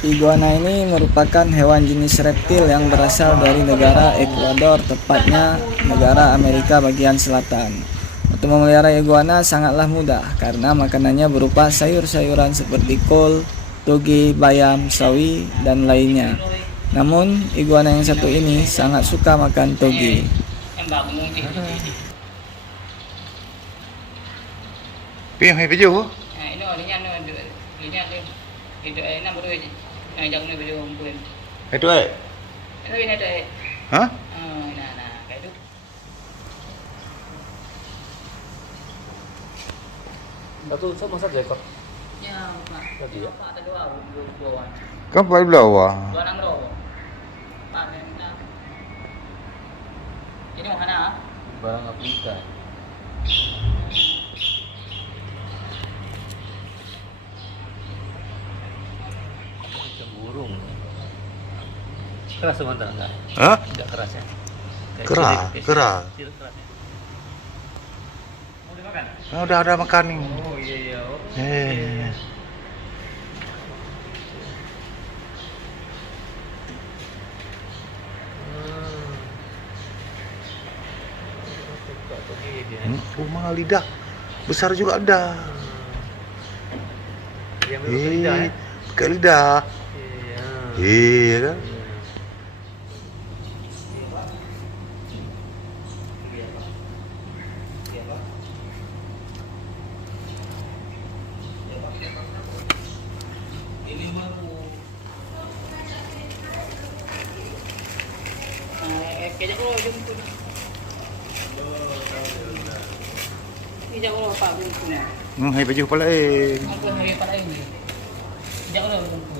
Iguana ini merupakan hewan jenis reptil yang berasal dari negara Ekuador, tepatnya negara Amerika bagian selatan. Untuk memelihara iguana sangatlah mudah karena makanannya berupa sayur-sayuran seperti kol, toge, bayam, sawi, dan lainnya. Namun, iguana yang satu ini sangat suka makan toge. Piang hai baju. Ini olinya itu enak baru yang ni baju pun. Itu eh. Itu ini ada. Hah? Nah kayak itu. Satu sama saja kok. Ya, Pak. Lagi ya? Pak ada dua. Kan pai belawa. Dua nang ro. Pak minta. Ini mana? Barang Afrika. Macam burung. Keras sebentar enggak? Hah? Tidak keras ya? Kayak Keras, cilik, keras. cilik keras ya? Mau dimakan? Oh, udah makan nih. Oh iya. Oh. Eh. Suka toge dia. Rumah lidah besar juga ada. Dia ambil pakai lidah ya? Pakai lidah. Iya. Iya kan? Ini baru. Kejap lo jemput. Kejap lo Pak jemput. Hai baju pula eh. Aku hari pada ini. Kejap lo jemput.